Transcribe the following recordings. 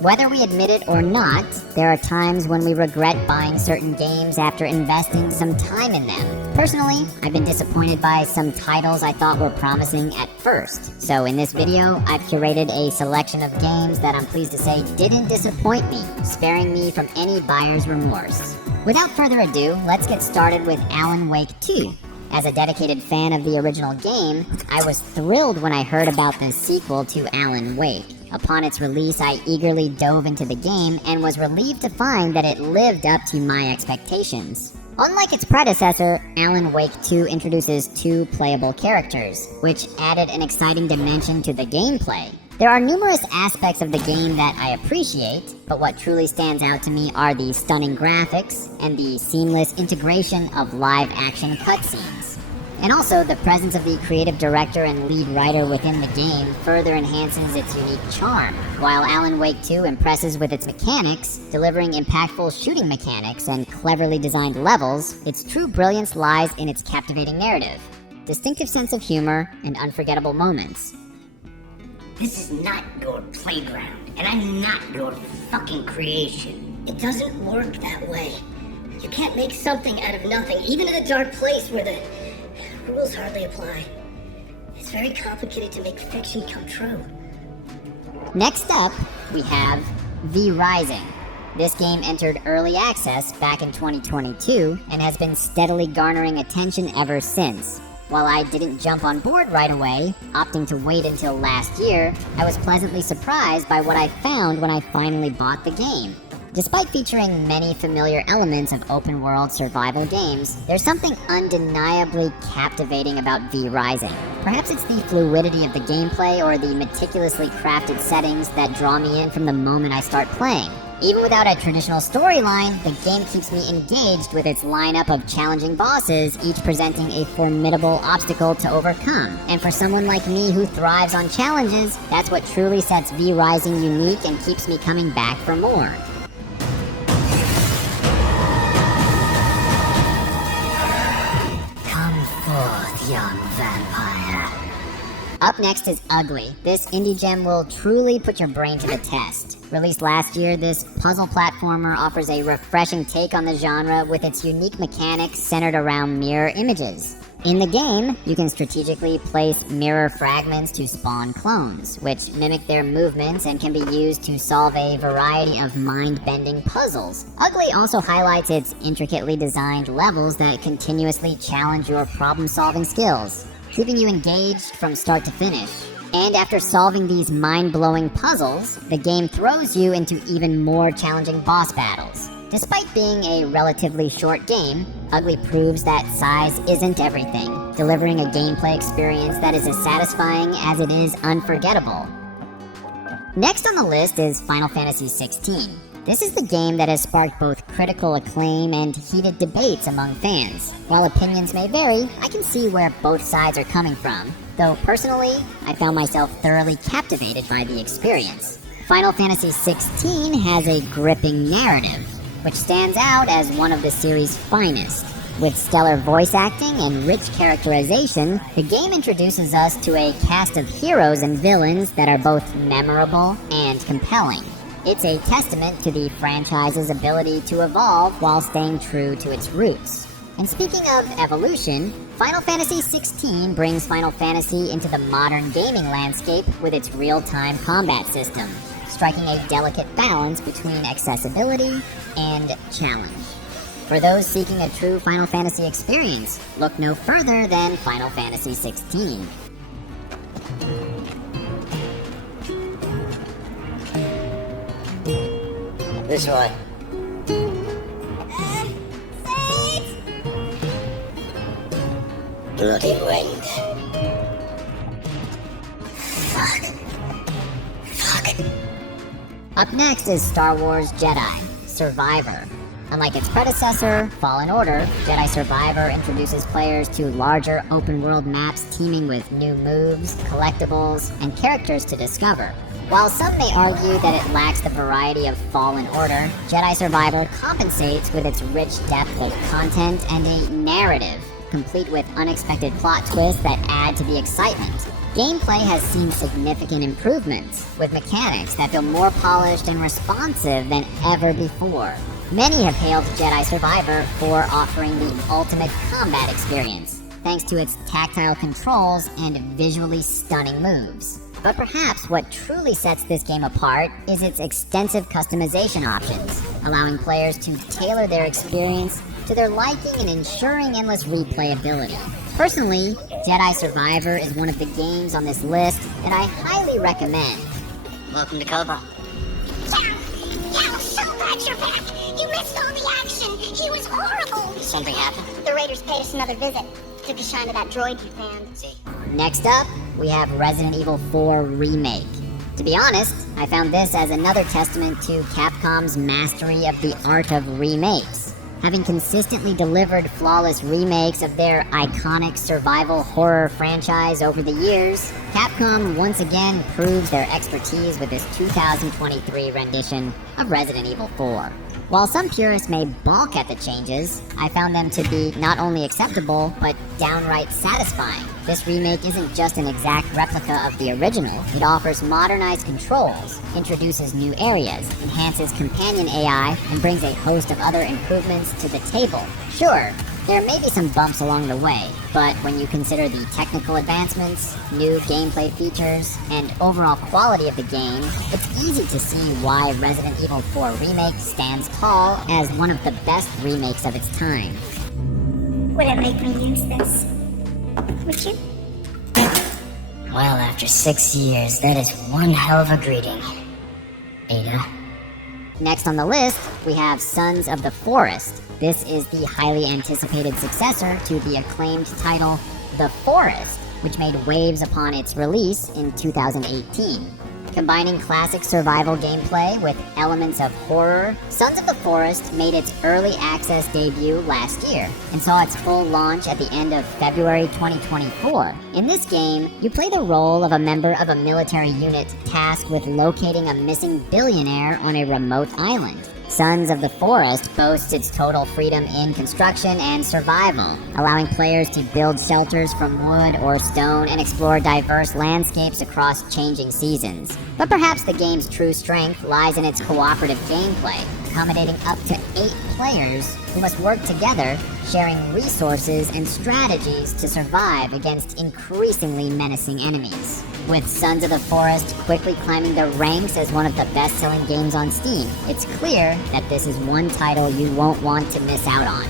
Whether we admit it or not, there are times when we regret buying certain games after investing some time in them. Personally, I've been disappointed by some titles I thought were promising at first. So in this video, I've curated a selection of games that I'm pleased to say didn't disappoint me, sparing me from any buyer's remorse. Without further ado, let's get started with Alan Wake 2. As a dedicated fan of the original game, I was thrilled when I heard about the sequel to Alan Wake. Upon its release, I eagerly dove into the game and was relieved to find that it lived up to my expectations. Unlike its predecessor, Alan Wake 2 introduces two playable characters, which added an exciting dimension to the gameplay. There are numerous aspects of the game that I appreciate, but what truly stands out to me are the stunning graphics and the seamless integration of live-action cutscenes. And also, the presence of the creative director and lead writer within the game further enhances its unique charm. While Alan Wake 2 impresses with its mechanics, delivering impactful shooting mechanics and cleverly designed levels, its true brilliance lies in its captivating narrative, distinctive sense of humor, and unforgettable moments. This is not your playground, and I'm not your fucking creation. It doesn't work that way. You can't make something out of nothing, even in a dark place where the rules hardly apply. It's very complicated to make fiction come true. Next up, we have V Rising. This game entered early access back in 2022 and has been steadily garnering attention ever since. While I didn't jump on board right away, opting to wait until last year, I was pleasantly surprised by what I found when I finally bought the game. Despite featuring many familiar elements of open-world survival games, there's something undeniably captivating about V Rising. Perhaps it's the fluidity of the gameplay or the meticulously crafted settings that draw me in from the moment I start playing. Even without a traditional storyline, the game keeps me engaged with its lineup of challenging bosses, each presenting a formidable obstacle to overcome. And for someone like me who thrives on challenges, that's what truly sets V Rising unique and keeps me coming back for more. Come forth, young vampire. Up next is Ugly. This indie gem will truly put your brain to the test. Released last year, this puzzle platformer offers a refreshing take on the genre with its unique mechanics centered around mirror images. In the game, you can strategically place mirror fragments to spawn clones, which mimic their movements and can be used to solve a variety of mind-bending puzzles. Ugly also highlights its intricately designed levels that continuously challenge your problem-solving skills, keeping you engaged from start to finish. And after solving these mind-blowing puzzles, the game throws you into even more challenging boss battles. Despite being a relatively short game, Ugly proves that size isn't everything, delivering a gameplay experience that is as satisfying as it is unforgettable. Next on the list is Final Fantasy XVI. This is the game that has sparked both critical acclaim and heated debates among fans. While opinions may vary, I can see where both sides are coming from, though personally, I found myself thoroughly captivated by the experience. Final Fantasy XVI has a gripping narrative, which stands out as one of the series' finest. With stellar voice acting and rich characterization, the game introduces us to a cast of heroes and villains that are both memorable and compelling. It's a testament to the franchise's ability to evolve while staying true to its roots. And speaking of evolution, Final Fantasy XVI brings Final Fantasy into the modern gaming landscape with its real-time combat system, striking a delicate balance between accessibility and challenge. For those seeking a true Final Fantasy experience, look no further than Final Fantasy XVI. This way. Bloody wind. Fuck. Up next is Star Wars Jedi Survivor. Unlike its predecessor, Fallen Order, Jedi Survivor introduces players to larger open-world maps teeming with new moves, collectibles, and characters to discover. While some may argue that it lacks the variety of Fallen Order, Jedi Survivor compensates with its rich depth of content and a narrative, complete with unexpected plot twists that add to the excitement. Gameplay has seen significant improvements, with mechanics that feel more polished and responsive than ever before. Many have hailed Jedi Survivor for offering the ultimate combat experience, thanks to its tactile controls and visually stunning moves. But perhaps what truly sets this game apart is its extensive customization options, allowing players to tailor their experience to their liking and ensuring endless replayability. Personally, Jedi Survivor is one of the games on this list that I highly recommend. Welcome to Cobra. Yeah, so glad you're back. You missed all the action. He was horrible. Something happened? The Raiders paid us another visit. Took a shine to that droid you found. See? Next up, we have Resident Evil 4 Remake. To be honest, I found this as another testament to Capcom's mastery of the art of remakes. Having consistently delivered flawless remakes of their iconic survival horror franchise over the years, Capcom once again proves their expertise with this 2023 rendition of Resident Evil 4. While some purists may balk at the changes, I found them to be not only acceptable, but downright satisfying. This remake isn't just an exact replica of the original. It offers modernized controls, introduces new areas, enhances companion AI, and brings a host of other improvements to the table. Sure, there may be some bumps along the way, but when you consider the technical advancements, new gameplay features, and overall quality of the game, it's easy to see why Resident Evil 4 Remake stands tall as one of the best remakes of its time. Would it make me use this? Would you? Well, after 6 years, that is one hell of a greeting. Ada? Next on the list, we have Sons of the Forest. This is the highly anticipated successor to the acclaimed title The Forest, which made waves upon its release in 2018. Combining classic survival gameplay with elements of horror, Sons of the Forest made its early access debut last year and saw its full launch at the end of February 2024. In this game, you play the role of a member of a military unit tasked with locating a missing billionaire on a remote island. Sons of the Forest boasts its total freedom in construction and survival, allowing players to build shelters from wood or stone and explore diverse landscapes across changing seasons. But perhaps the game's true strength lies in its cooperative gameplay, accommodating up to 8 players who must work together, sharing resources and strategies to survive against increasingly menacing enemies. With Sons of the Forest quickly climbing the ranks as one of the best-selling games on Steam, it's clear that this is one title you won't want to miss out on.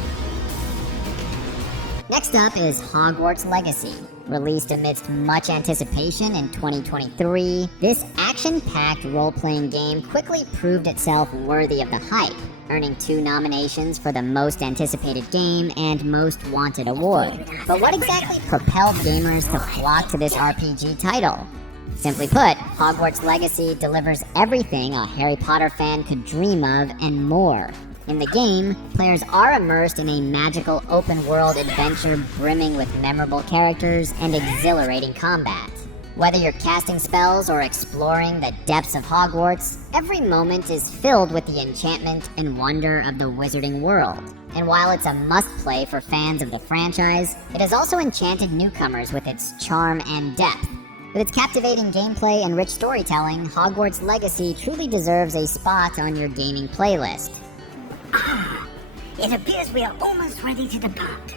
Next up is Hogwarts Legacy. Released amidst much anticipation in 2023, this action-packed role-playing game quickly proved itself worthy of the hype, earning 2 nominations for the Most Anticipated Game and Most Wanted award. But what exactly propelled gamers to flock to this RPG title? Simply put, Hogwarts Legacy delivers everything a Harry Potter fan could dream of and more. In the game, players are immersed in a magical open-world adventure brimming with memorable characters and exhilarating combat. Whether you're casting spells or exploring the depths of Hogwarts, every moment is filled with the enchantment and wonder of the wizarding world. And while it's a must-play for fans of the franchise, it has also enchanted newcomers with its charm and depth. With its captivating gameplay and rich storytelling, Hogwarts Legacy truly deserves a spot on your gaming playlist. It appears we are almost ready to depart.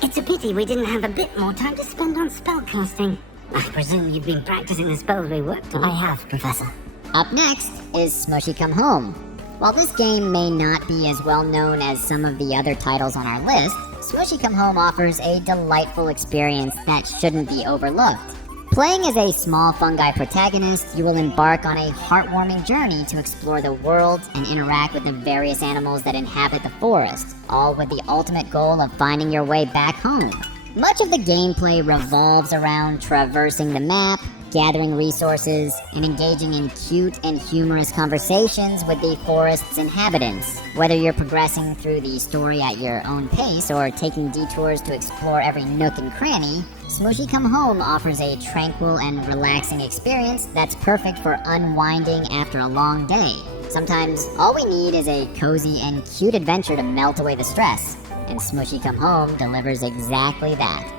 It's a pity we didn't have a bit more time to spend on spellcasting. I presume you've been practicing the spells we worked on. I have, Professor. Up next is Smushy Come Home. While this game may not be as well known as some of the other titles on our list, Smushy Come Home offers a delightful experience that shouldn't be overlooked. Playing as a small fungi protagonist, you will embark on a heartwarming journey to explore the world and interact with the various animals that inhabit the forest, all with the ultimate goal of finding your way back home. Much of the gameplay revolves around traversing the map, gathering resources, and engaging in cute and humorous conversations with the forest's inhabitants. Whether you're progressing through the story at your own pace or taking detours to explore every nook and cranny, Smushy Come Home offers a tranquil and relaxing experience that's perfect for unwinding after a long day. Sometimes, all we need is a cozy and cute adventure to melt away the stress, and Smushy Come Home delivers exactly that.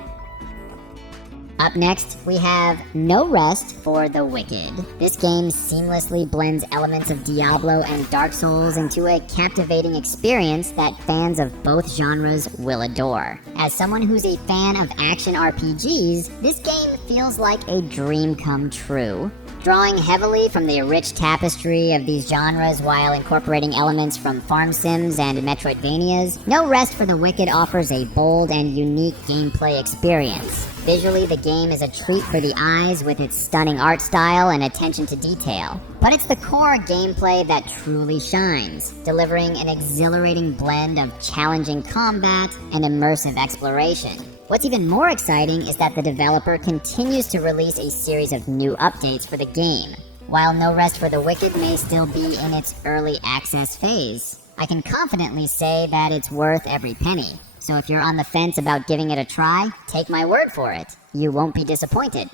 Up next, we have No Rest for the Wicked. This game seamlessly blends elements of Diablo and Dark Souls into a captivating experience that fans of both genres will adore. As someone who's a fan of action RPGs, this game feels like a dream come true. Drawing heavily from the rich tapestry of these genres while incorporating elements from farm sims and Metroidvanias, No Rest for the Wicked offers a bold and unique gameplay experience. Visually, the game is a treat for the eyes with its stunning art style and attention to detail. But it's the core gameplay that truly shines, delivering an exhilarating blend of challenging combat and immersive exploration. What's even more exciting is that the developer continues to release a series of new updates for the game. While No Rest for the Wicked may still be in its early access phase, I can confidently say that it's worth every penny. So if you're on the fence about giving it a try, take my word for it. You won't be disappointed.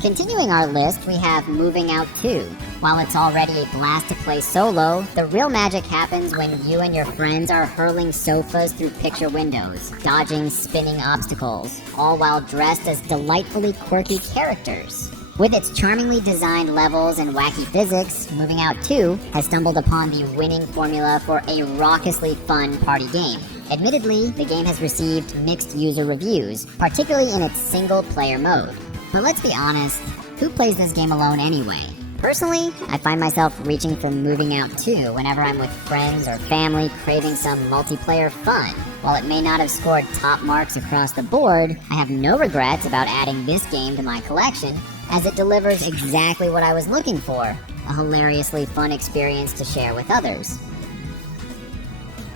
Continuing our list, we have Moving Out 2. While it's already a blast to play solo, the real magic happens when you and your friends are hurling sofas through picture windows, dodging spinning obstacles, all while dressed as delightfully quirky characters. With its charmingly designed levels and wacky physics, Moving Out 2 has stumbled upon the winning formula for a raucously fun party game. Admittedly, the game has received mixed user reviews, particularly in its single-player mode. But let's be honest, who plays this game alone anyway? Personally, I find myself reaching for Moving Out 2 whenever I'm with friends or family craving some multiplayer fun. While it may not have scored top marks across the board, I have no regrets about adding this game to my collection, as it delivers exactly what I was looking for, a hilariously fun experience to share with others.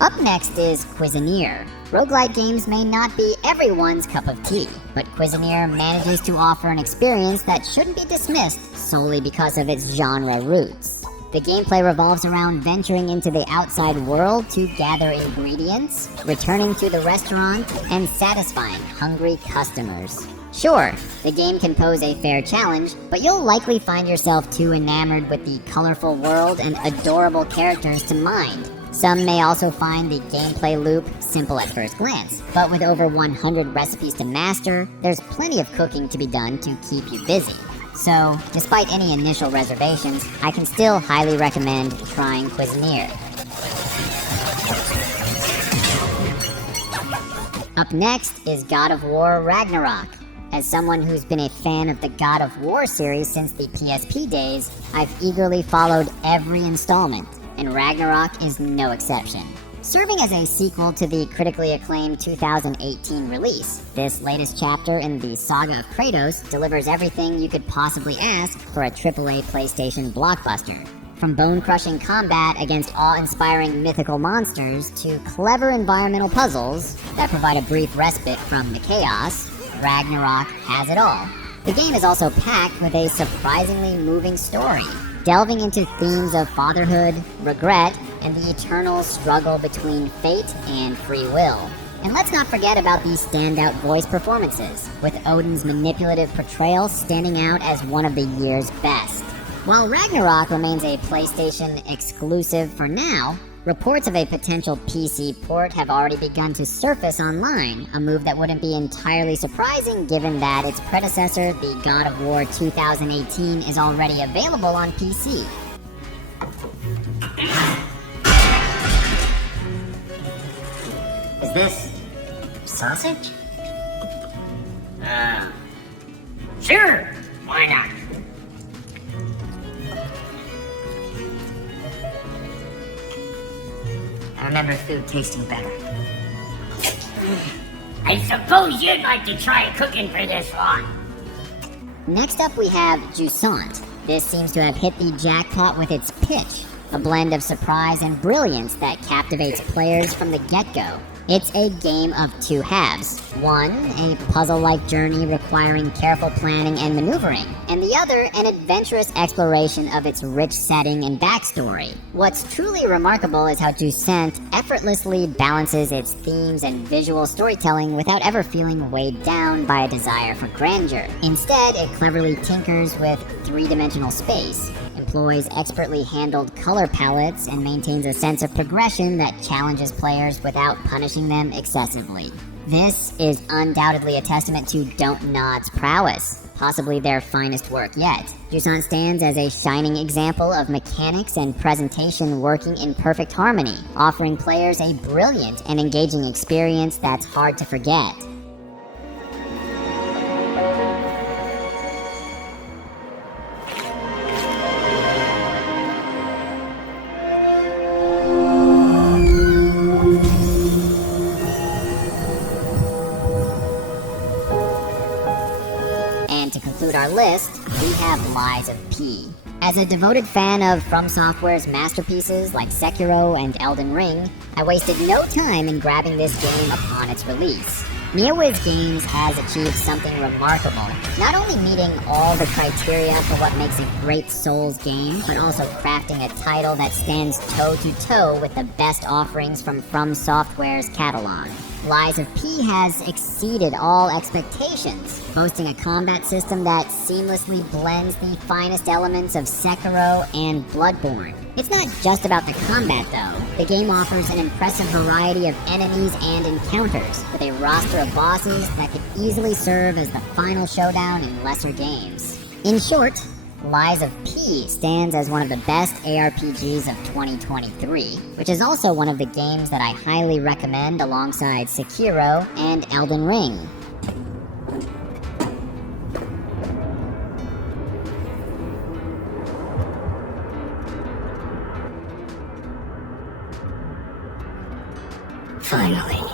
Up next is Cuisineer. Roguelite games may not be everyone's cup of tea, but Cuisineer manages to offer an experience that shouldn't be dismissed solely because of its genre roots. The gameplay revolves around venturing into the outside world to gather ingredients, returning to the restaurant, and satisfying hungry customers. Sure, the game can pose a fair challenge, but you'll likely find yourself too enamored with the colorful world and adorable characters to mind. Some may also find the gameplay loop simple at first glance, but with over 100 recipes to master, there's plenty of cooking to be done to keep you busy. So, despite any initial reservations, I can still highly recommend trying Cuisineer. Up next is God of War Ragnarok. As someone who's been a fan of the God of War series since the PSP days, I've eagerly followed every installment, and Ragnarok is no exception. Serving as a sequel to the critically acclaimed 2018 release, this latest chapter in the saga of Kratos delivers everything you could possibly ask for a AAA PlayStation blockbuster. From bone-crushing combat against awe-inspiring mythical monsters to clever environmental puzzles that provide a brief respite from the chaos, Ragnarok has it all. The game is also packed with a surprisingly moving story, delving into themes of fatherhood, regret, and the eternal struggle between fate and free will. And let's not forget about these standout voice performances, with Odin's manipulative portrayal standing out as one of the year's best. While Ragnarok remains a PlayStation exclusive for now, reports of a potential PC port have already begun to surface online, a move that wouldn't be entirely surprising given that its predecessor, the God of War 2018, is already available on PC. Is this sausage? Sure, why not? I remember food tasting better. I suppose you'd like to try cooking for this one. Next up we have Jusant. This seems to have hit the jackpot with its pitch. a blend of surprise and brilliance that captivates players from the get-go. It's a game of two halves. One, a puzzle-like journey requiring careful planning and maneuvering, and the other, an adventurous exploration of its rich setting and backstory. What's truly remarkable is how Jusant effortlessly balances its themes and visual storytelling without ever feeling weighed down by a desire for grandeur. Instead, it cleverly tinkers with three-dimensional space, employs expertly handled color palettes, and maintains a sense of progression that challenges players without punishing them excessively. This is undoubtedly a testament to Dontnod's prowess, possibly their finest work yet. Jusant stands as a shining example of mechanics and presentation working in perfect harmony, offering players a brilliant and engaging experience that's hard to forget. To conclude our list, we have Lies of P. As a devoted fan of From Software's masterpieces like Sekiro and Elden Ring, I wasted no time in grabbing this game upon its release. Neowiz Games has achieved something remarkable, not only meeting all the criteria for what makes a great Souls game, but also crafting a title that stands toe-to-toe with the best offerings from Software's catalog. Lies of P has exceeded all expectations, boasting a combat system that seamlessly blends the finest elements of Sekiro and Bloodborne. It's not just about the combat though. The game offers an impressive variety of enemies and encounters, with a roster of bosses that could easily serve as the final showdown in lesser games. In short, Lies of P stands as one of the best ARPGs of 2023, which is also one of the games that I highly recommend alongside Sekiro and Elden Ring. Finally,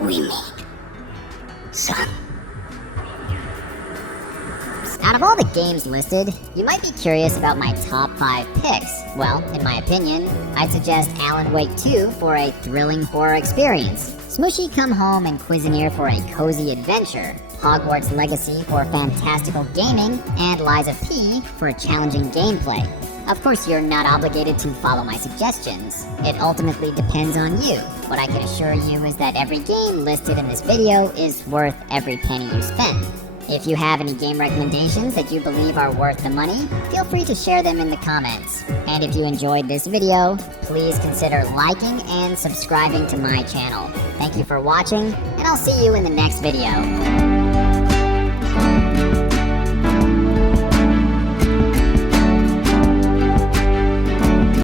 we meet, son. Out of all the games listed, you might be curious about my top 5 picks. Well, in my opinion, I'd suggest Alan Wake 2 for a thrilling horror experience, Smooshy Come Home and Cuisinart for a cozy adventure, Hogwarts Legacy for fantastical gaming, and Lies of P for challenging gameplay. Of course, you're not obligated to follow my suggestions. It ultimately depends on you. What I can assure you is that every game listed in this video is worth every penny you spend. If you have any game recommendations that you believe are worth the money, feel free to share them in the comments. And if you enjoyed this video, please consider liking and subscribing to my channel. Thank you for watching, and I'll see you in the next video.